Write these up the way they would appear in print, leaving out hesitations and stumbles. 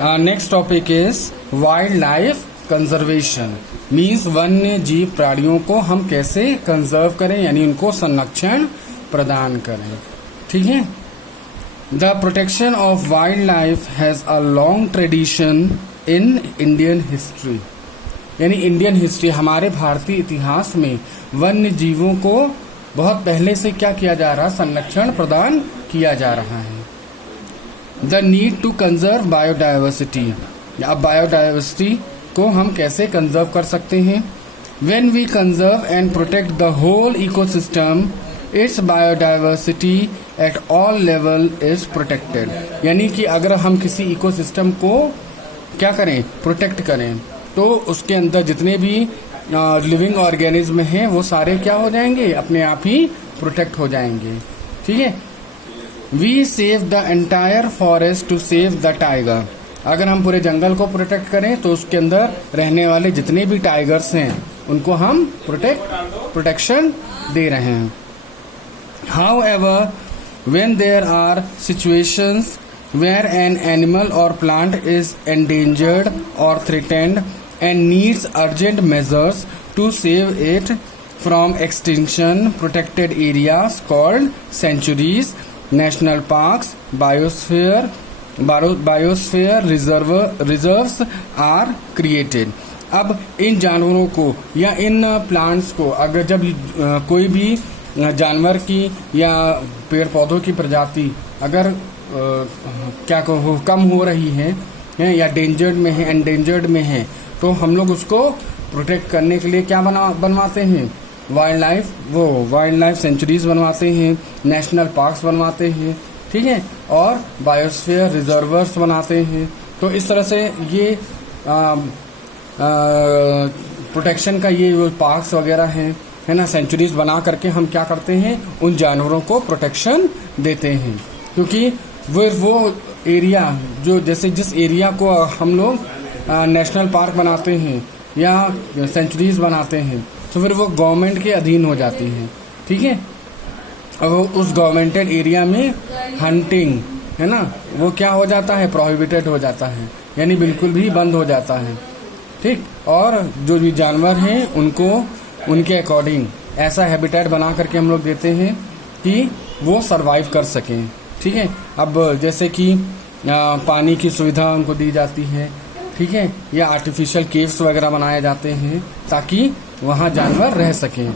Next topic is wild life conservation, means वन्य जीव प्राणियों को हम कैसे कंजर्व करें, यानी उनको संरक्षण प्रदान करें। ठीक है। The protection of wild life has a long tradition in Indian history, यानी इंडियन हिस्ट्री, हमारे भारतीय इतिहास में वन्य जीवों को बहुत पहले से क्या किया जा रहा, संरक्षण प्रदान किया जा रहा है। The need to conserve biodiversity, अब बायोडाइवर्सिटी को हम कैसे कंजर्व कर सकते हैं। When we conserve and protect the whole ecosystem, its biodiversity at all level is protected, यानी कि अगर हम किसी इकोसिस्टम को क्या करें, प्रोटेक्ट करें, तो उसके अंदर जितने भी लिविंग ऑर्गेनिज्म हैं वो सारे क्या हो जाएंगे, अपने आप ही प्रोटेक्ट हो जाएंगे। ठीक है। We save the entire forest to save the tiger, अगर हम पूरे जंगल को प्रोटेक्ट करें तो उसके अंदर रहने वाले जितने भी टाइगर्स हैं उनको हम प्रोटेक्शन दे रहे हैं। However, when there are situations where an animal or plant is endangered or threatened and needs urgent measures to save it from extinction, protected areas called sanctuaries, national parks, biosphere reserves are created. अब इन जानवरों को या in plants को अगर जब कोई भी जानवर की या पेड़ पौधों की प्रजाति अगर क्या कहो कम हो रही है या डेंजर्ड में है, एंडेंजर्ड में है, तो हम लोग उसको प्रोटेक्ट करने के लिए क्या बनवाते हैं, वाइल्ड लाइफ सेंचुरीज बनवाते हैं, नेशनल पार्क्स बनवाते हैं। ठीक है। और बायोस्फीयर रिजर्वर्स बनाते हैं। तो इस तरह से ये प्रोटेक्शन का ये पार्क्स वगैरह हैं, है ना, सेंचुरीज बना करके हम क्या करते हैं, उन जानवरों को प्रोटेक्शन देते हैं। क्योंकि वो एरिया जो जैसे जिस एरिया को हम लोग नेशनल पार्क बनाते हैं या सेंचुरीज बनाते हैं, तो फिर वो गवर्नमेंट के अधीन हो जाती हैं। ठीक है। अब उस गवर्नमेंटेड एरिया में हंटिंग, है ना, वो क्या हो जाता है, प्रोहिबिटेड हो जाता है, यानी बिल्कुल भी बंद हो जाता है। ठीक। और जो भी जानवर हैं उनको उनके अकॉर्डिंग ऐसा हैबिटेट बना करके हम लोग देते हैं कि वो सरवाइव कर सकें। ठीक है। अब जैसे कि पानी की सुविधा उनको दी जाती है, ठीक है, या आर्टिफिशियल केव्स वगैरह बनाए जाते हैं ताकि वहाँ जानवर रह सकें,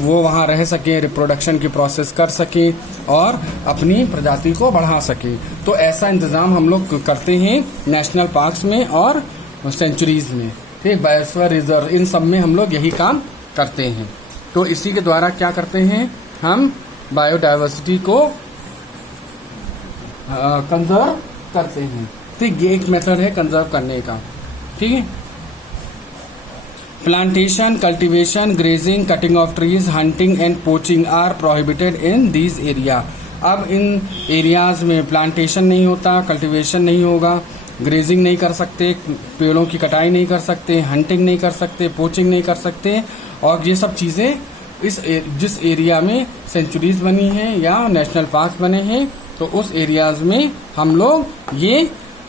वो वहाँ रह सकें, रिप्रोडक्शन की प्रोसेस कर सकें और अपनी प्रजाति को बढ़ा सकें। तो ऐसा इंतजाम हम लोग करते हैं नेशनल पार्क्स में और सेंचुरीज में। ठीक। बायोस्फीयर रिजर्व, इन सब में हम लोग यही काम करते हैं। तो इसी के द्वारा क्या करते हैं, हम बायोडाइवर्सिटी को कंजर्व करते हैं। ठीक। ये एक मेथड है कंजर्व करने का। ठीक है। Plantation, cultivation, grazing, cutting of trees, hunting and poaching are prohibited in these area. अब इन एरियाज में प्लांटेशन नहीं होता, कल्टीवेशन नहीं होगा, ग्रेजिंग नहीं कर सकते, पेड़ों की कटाई नहीं कर सकते, हंटिंग नहीं कर सकते, पोचिंग नहीं कर सकते, और ये सब चीजें जिस एरिया में सेंचुरीज बनी हैं या नेशनल पार्क बने हैं, तो उस एरियाज में हम लोग ये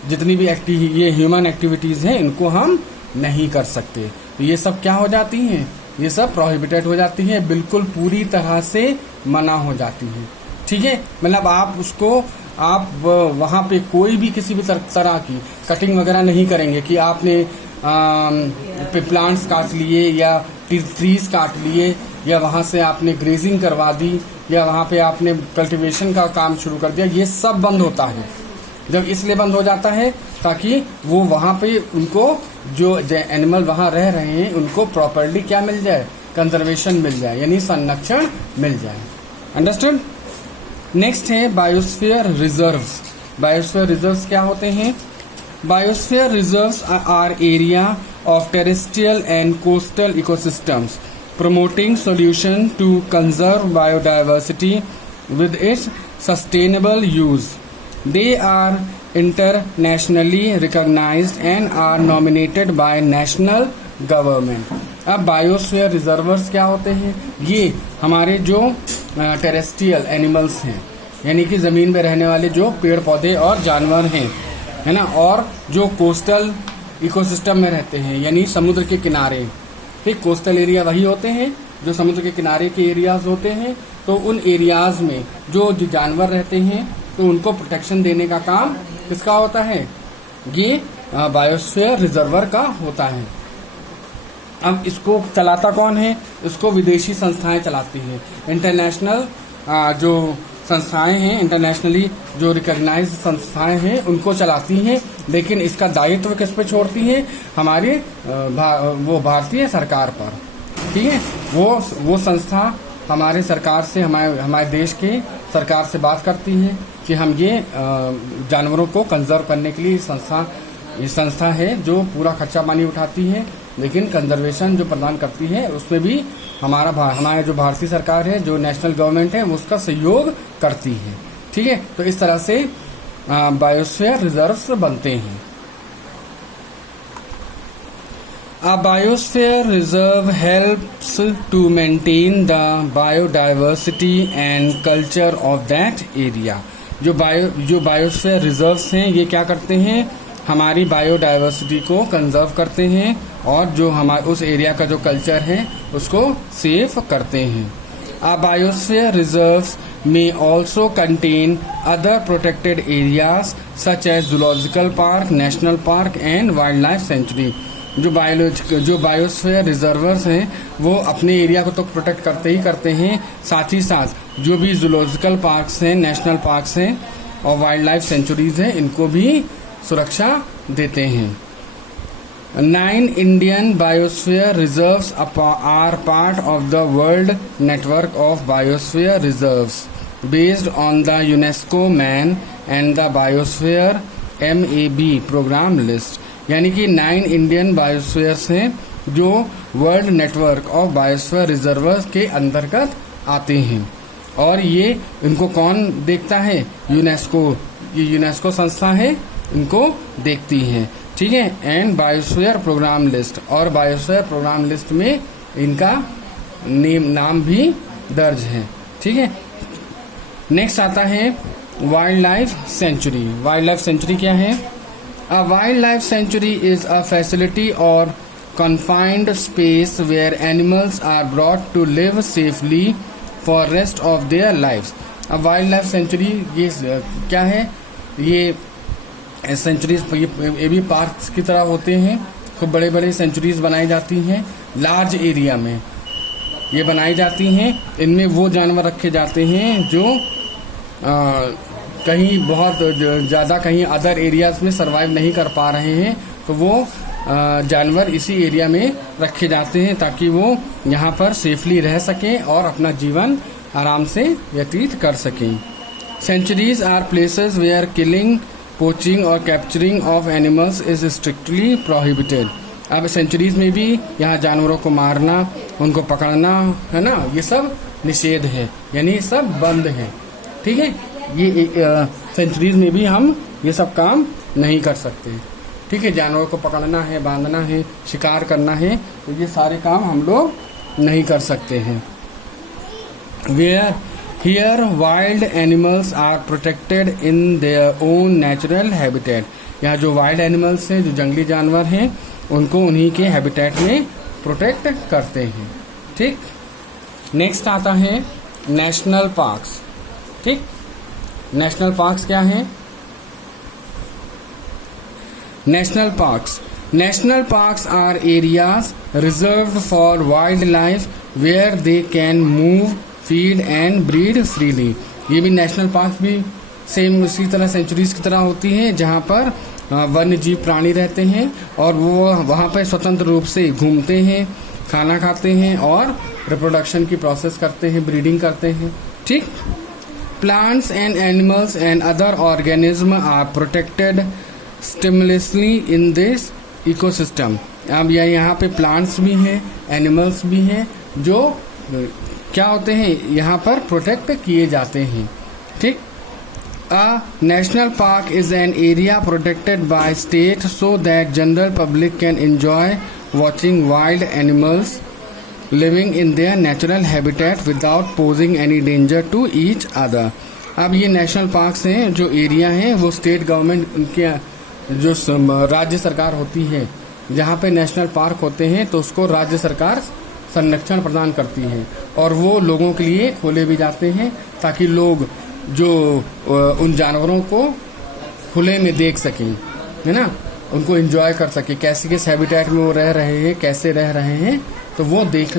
जितनी भी ये ह्यूमन एक्टिविटीज हैं इनको हम नहीं कर सकते। तो ये सब क्या हो जाती हैं, ये सब प्रोहिबिटेड हो जाती हैं, बिल्कुल पूरी तरह से मना हो जाती हैं। ठीक है। मतलब आप वहाँ पे कोई भी किसी भी तरह की कटिंग वगैरह नहीं करेंगे कि आपने प्लांट्स काट लिए या ट्रीज काट लिए या वहाँ से आपने ग्रेजिंग करवा दी या वहाँ पे आपने कल्टीवेशन का काम शुरू कर दिया। ये सब बंद होता है। जब इसलिए बंद हो जाता है ताकि वो वहाँ पे उनको जो एनिमल वहाँ रह रहे हैं उनको प्रॉपर्ली क्या मिल जाए, कंजर्वेशन मिल जाए, यानी संरक्षण मिल जाए। अंडरस्टूड। नेक्स्ट है बायोस्फीयर रिजर्व्स। बायोस्फीयर रिजर्व्स क्या होते हैं? Biosphere reserves are area of terrestrial and coastal ecosystems, promoting solution to conserve biodiversity with its sustainable use. They are internationally recognized and are nominated by national government. अब biosphere reservoirs क्या होते हैं? ये हमारे जो टेरेस्ट्रियल एनिमल्स हैं, यानी कि जमीन में रहने वाले जो पेड़ पौधे और जानवर हैं, है ना, और जो कोस्टल इकोसिस्टम में रहते हैं यानी समुद्र के किनारे, ठीक, कोस्टल एरिया वही होते हैं जो समुद्र के किनारे के एरियाज होते हैं। तो उन एरियाज में जो जानवर रहते हैं तो उनको प्रोटेक्शन देने का काम किसका होता है, ये बायोस्फीयर रिजर्वर का होता है। अब इसको चलाता कौन है, इसको विदेशी संस्थाएं चलाती हैं। इंटरनेशनल जो संस्थाएं हैं, इंटरनेशनली जो रिकॉग्नाइज्ड संस्थाएं हैं उनको चलाती हैं, लेकिन इसका दायित्व किस पे छोड़ती हैं, हमारे वो भारतीय सरकार पर, ठीक है। वो संस्था हमारे सरकार से, हमारे देश के सरकार से बात करती है कि हम ये जानवरों को कंजर्व करने के लिए ये संस्था है जो पूरा खर्चा पानी उठाती है, लेकिन कंजर्वेशन जो प्रदान करती है उसमें भी हमारा जो भारतीय सरकार है, जो नेशनल गवर्नमेंट है, वो उसका सहयोग करती है, ठीक है। तो इस तरह से बायोस्फीयर रिजर्व्स बनते हैं। A biosphere reserve helps to maintain the biodiversity and culture of that area. जो बायोस्फीयर रिजर्व्स हैं ये क्या करते हैं, हमारी बायोडाइवर्सिटी को कंजर्व करते हैं और जो हमारे उस एरिया का जो कल्चर है उसको सेफ करते हैं। A biosphere reserves may also contain other protected areas such as zoological park, national park and wildlife sanctuary. जो बायोस्फीयर रिजर्वर्स हैं वो अपने एरिया को तो प्रोटेक्ट करते ही करते हैं, साथ ही साथ जो भी जूलॉजिकल पार्क्स हैं, नेशनल पार्क्स हैं और वाइल्ड लाइफ सेंचुरीज हैं, इनको भी सुरक्षा देते हैं। 9 Indian biosphere reserves are part of the world network of biosphere reserves based on the UNESCO Man and the Biosphere MAB program list। यानी कि 9 इंडियन बायोस्फीयर्स हैं जो world network of biosphere reservoirs के अंतर्गत आते हैं, और ये इनको कौन देखता है, यूनेस्को, ये यूनेस्को संस्था है इनको देखती है, ठीक है। एंड बायोस्फीयर प्रोग्राम लिस्ट, और बायोस्फीयर प्रोग्राम लिस्ट में इनका नाम भी दर्ज है, ठीक है। नेक्स्ट आता है wild life sanctuary. Wild life sanctuary क्या है? A wildlife sanctuary is a facility or confined space where animals are brought to live safely for rest of their lives. अब वाइल्ड लाइफ सेंचुरी ये क्या है? ये centuries ये भी parks की तरह होते हैं। खूब बड़े बड़े सेंचुरीज बनाई जाती हैं, लार्ज एरिया में ये बनाई जाती हैं। इनमें वो जानवर रखे जाते हैं जो कहीं बहुत ज़्यादा कहीं अदर एरियाज में सरवाइव नहीं कर पा रहे हैं, तो वो जानवर इसी एरिया में रखे जाते हैं ताकि वो यहाँ पर सेफली रह सकें और अपना जीवन आराम से व्यतीत कर सकें। Sanctuaries are places where killing, poaching और capturing of animals is strictly prohibited. अब सेंचुरीज में भी यहाँ जानवरों को मारना, उनको पकड़ना, है ना, ये सब निषेध है, यानी सब बंद है, ठीक है। ये सेंचुरीज में भी हम ये सब काम नहीं कर सकते, ठीक है। जानवरों को पकड़ना है, बांधना है, शिकार करना है, तो ये सारे काम हम लोग नहीं कर सकते हैं। Here wild animals are protected in their own natural habitat। यहाँ जो वाइल्ड एनिमल्स हैं, जो जंगली जानवर हैं, उनको उन्हीं के हैबिटेट में प्रोटेक्ट करते हैं, ठीक। नेक्स्ट आता है नेशनल पार्क्स, ठीक। नेशनल पार्क्स क्या है? National parks are areas reserved for wildlife where they can move, feed and breed freely. ये भी नेशनल पार्क भी सेम उसी तरह सेंचुरीज की तरह होती है, जहाँ पर वन्य जीव प्राणी रहते हैं और वो वहाँ पर स्वतंत्र रूप से घूमते हैं, खाना खाते हैं और रिप्रोडक्शन की प्रोसेस करते हैं, ब्रीडिंग करते हैं, ठीक। Plants and animals and other organisms are protected stimulously in this ecosystem। अब यहाँ पे प्लांट्स भी हैं, एनिमल्स भी हैं, जो क्या होते हैं, यहाँ पर प्रोटेक्ट किए जाते हैं, ठीक। A national park is an area protected by state so that general public can enjoy watching wild animals living in their natural habitat without posing any danger to each other। अब ये national parks हैं, जो area हैं वो state government उनके जो राज्य सरकार होती है, जहाँ पे नेशनल पार्क होते हैं तो उसको राज्य सरकार संरक्षण प्रदान करती है, और वो लोगों के लिए खोले भी जाते हैं ताकि लोग जो उन जानवरों को खुले में देख सकें, है ना, उनको एंजॉय कर सके, कैसे किस हैबिटेट में वो रह रहे हैं, कैसे रह रहे हैं, तो वो देख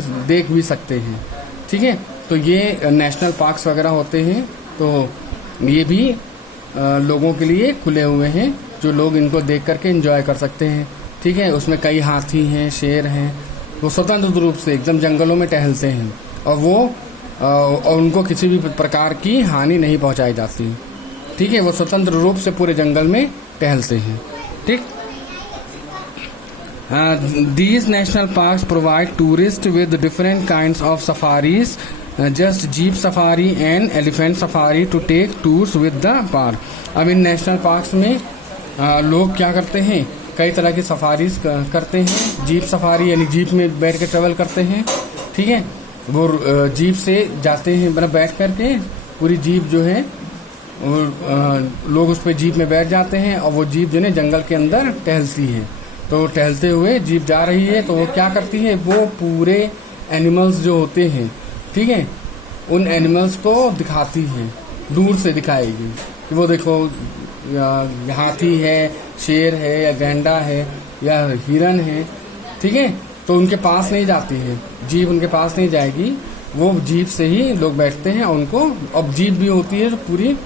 भी सकते हैं। ठीक है, तो ये नेशनल पार्क्स वगैरह होते हैं, तो ये भी लोगों के लिए खुले हुए हैं, जो लोग इनको देख करके एंजॉय कर सकते हैं। ठीक है, उसमें कई हाथी हैं, शेर हैं, वो स्वतंत्र रूप से एकदम जंगलों में टहलते हैं, और उनको किसी भी प्रकार की हानि नहीं पहुंचाई जाती। ठीक है, वो स्वतंत्र रूप से पूरे जंगल में टहलते हैं। ठीक, these national parks provide tourists with different kinds of safaris, just jeep safari and elephant safari to take tours with the park. अब इन नेशनल पार्क्स में लोग क्या करते हैं, कई तरह की सफारीज करते हैं। जीप सफारी यानी जीप में बैठ के ट्रेवल करते हैं। ठीक है, वो जीप से जाते हैं, मतलब बैठ करके पूरी जीप जो है लोग उस पर जीप में बैठ जाते हैं, और वो जीप जो है जंगल के अंदर टहलती है। तो टहलते हुए जीप जा रही है, तो वो क्या करती है, वो पूरे एनिमल्स जो होते हैं, ठीक है, उन एनिमल्स को दिखाती है, दूर से दिखाएगी कि वो देखो हाथी है, शेर है, या गैंडा है, या हिरन है। ठीक है, तो उनके पास नहीं जाती है जीप, उनके पास नहीं जाएगी, वो जीप से ही लोग बैठते हैं। उनको अब जीप भी होती है तो पूरी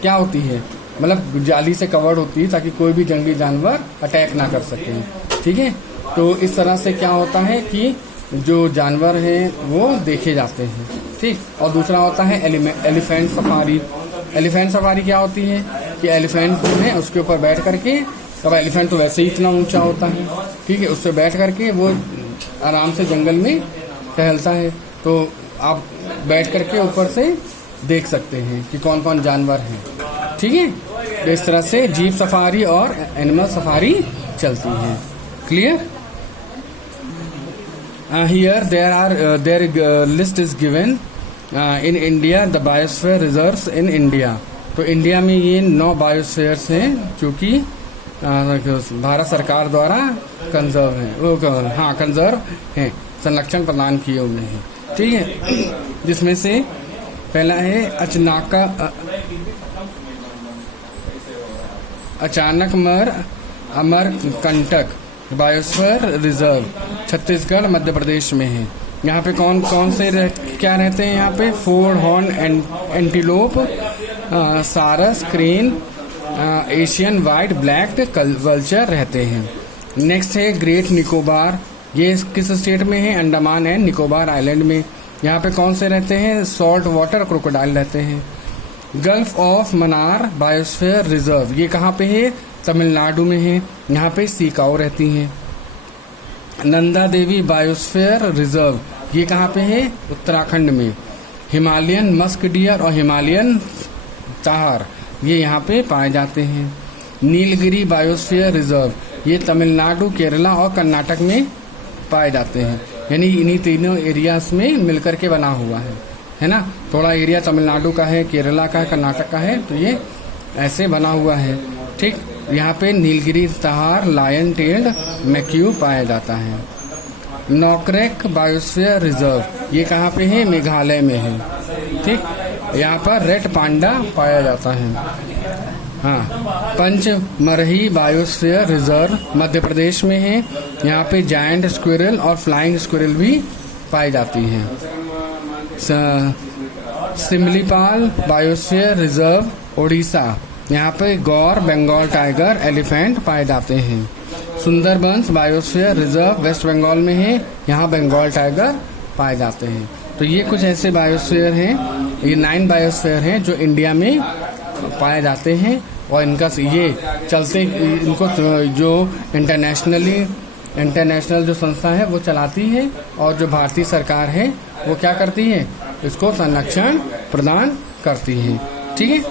क्या होती है, मतलब जाली से कवर्ड होती है ताकि कोई भी जंगली जानवर अटैक ना कर सके। ठीक है, तो इस तरह से क्या होता है कि जो जानवर हैं वो देखे जाते हैं। ठीक, और दूसरा होता है एलिफेंट सफारी। एलिफेंट सफारी क्या होती है कि एलिफेंट जो है उसके ऊपर बैठ करके, अब एलिफेंट तो वैसे ही इतना ऊंचा होता है, ठीक है, उससे बैठ करके वो आराम से जंगल में टहलता है, तो आप बैठ करके ऊपर से देख सकते हैं कि कौन कौन जानवर हैं। ठीक है, तो इस तरह से जीप सफारी और एनिमल सफारी चलती है। Clear? Here their list is given in India, the biosphere reserves in India. तो इंडिया में ये 9 बायोस्फीयर्स हैं जो कि भारत सरकार द्वारा कंजर्व हैं, कंजर्व हैं, संरक्षण प्रदान किए हुए हैं। ठीक है, जिसमें से पहला है अमरकंटक बायोस्फीयर रिजर्व, छत्तीसगढ़ मध्य प्रदेश में है। यहाँ पे कौन कौन से क्या रहते हैं, यहाँ पे 4 हॉर्न एंटीलोप, सारस, crane, Asian white black vulture रहते हैं। नेक्स्ट है ग्रेट निकोबार, ये किस स्टेट में है, अंडमान एंड निकोबार आइलैंड में। यहाँ पे कौन से रहते हैं, सॉल्ट वाटर क्रोकोडाइल रहते हैं। Gulf of Mannar biosphere reserve, ये कहाँ पे है, तमिलनाडु में है, यहाँ पे सी काऊ रहती हैं। नंदा देवी बायोस्फीयर रिजर्व, ये कहाँ पे है, उत्तराखंड में। हिमालयन मस्क डियर और हिमालयन ताहर, ये यहाँ पे पाए जाते हैं। नीलगिरी बायोस्फीयर रिजर्व, ये तमिलनाडु, केरला और कर्नाटक में पाए जाते हैं। यानी इन्हीं तीनों एरियाज में मिलकर के बना हुआ है ना। थोड़ा एरिया तमिलनाडु का है, केरला का है, कर्नाटक का है, तो ये ऐसे बना हुआ है। ठीक, यहाँ पे नीलगिरी ताहार, लायन टेल्ड मैक्यू पाया जाता है। नोकरेक बायोस्फीयर रिजर्व, ये कहाँ पे है, मेघालय में है। ठीक, यहाँ पर रेड पांडा पाया जाता है। पंचमरही बायोस्फीयर रिजर्व मध्य प्रदेश में है, यहाँ पे जायंट स्क्विरल और फ्लाइंग स्क्विरल भी पाई जाती हैं। सिमलीपाल बायोस्फीयर रिजर्व उड़ीसा, यहाँ पे गौर, बंगाल टाइगर, एलिफेंट पाए जाते हैं। Sundarbans biosphere reserve West Bengal में है, यहाँ बंगाल टाइगर पाए जाते हैं। तो ये कुछ ऐसे बायोस्फीयर हैं, ये 9 बायोस्फीयर हैं जो इंडिया में पाए जाते हैं, और इनका ये चलते, इनको जो इंटरनेशनल जो संस्था है वो चलाती है, और जो भारतीय सरकार है वो क्या करती है, इसको संरक्षण प्रदान करती है। ठीक है,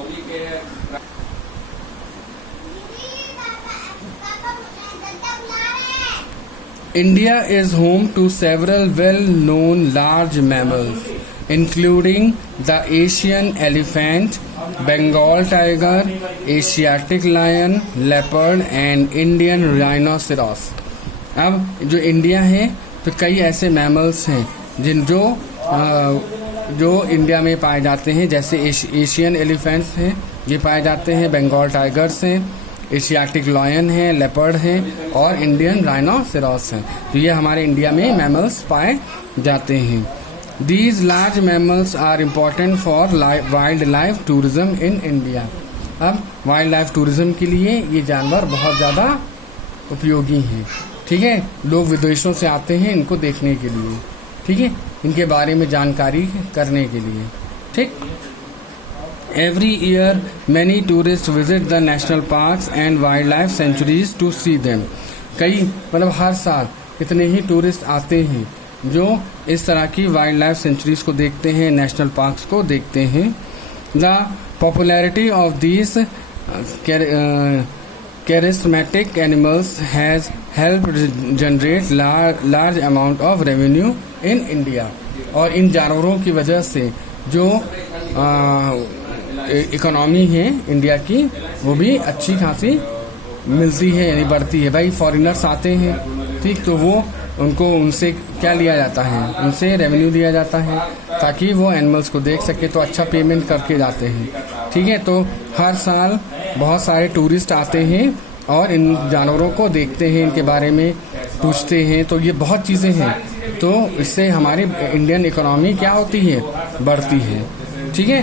India is home to several well-known large mammals, including the Asian elephant, Bengal tiger, Asiatic lion, leopard and Indian rhinoceros. अब जो इंडिया है तो कई ऐसे मैमल्स हैं जो इंडिया में पाए जाते हैं, जैसे एशियन एलिफेंट्स हैं, ये पाए जाते हैं, बंगाल टाइगर्स हैं, एशियाटिक लायन है, लेपर्ड है और इंडियन राइनोसेरॉस है। तो ये हमारे इंडिया में मैमल्स पाए जाते हैं। These large mammals are important for wildlife tourism in India। अब वाइल्ड लाइफ टूरिज्म के लिए ये जानवर बहुत ज़्यादा उपयोगी हैं। ठीक है, लोग विदेशों से आते हैं इनको देखने के लिए, ठीक है, इनके बारे में जानकारी करने के लिए। ठीक, Every year many tourists visit the national parks and wildlife sanctuaries to see them। कई मतलब हर साल कितने ही टूरिस्ट आते हैं जो इस तरह की वाइल्ड लाइफ सेंचुरीज को देखते हैं, नेशनल पार्क्स को देखते हैं। The popularity of these charismatic animals has helped generate large amount of revenue in India। और इन जानवरों की वजह से जो इकोनॉमी है इंडिया की वो भी अच्छी खासी मिलती है, यानी बढ़ती है। भाई फॉरेनर्स आते हैं, ठीक, तो वो उनसे क्या लिया जाता है, उनसे रेवेन्यू दिया जाता है ताकि वो एनिमल्स को देख सके, तो अच्छा पेमेंट करके जाते हैं। ठीक है, तो हर साल बहुत सारे टूरिस्ट आते हैं और इन जानवरों को देखते हैं, इनके बारे में पूछते हैं, तो ये बहुत चीज़ें हैं। तो इससे हमारी इंडियन इकोनॉमी क्या होती है, बढ़ती है। ठीक है,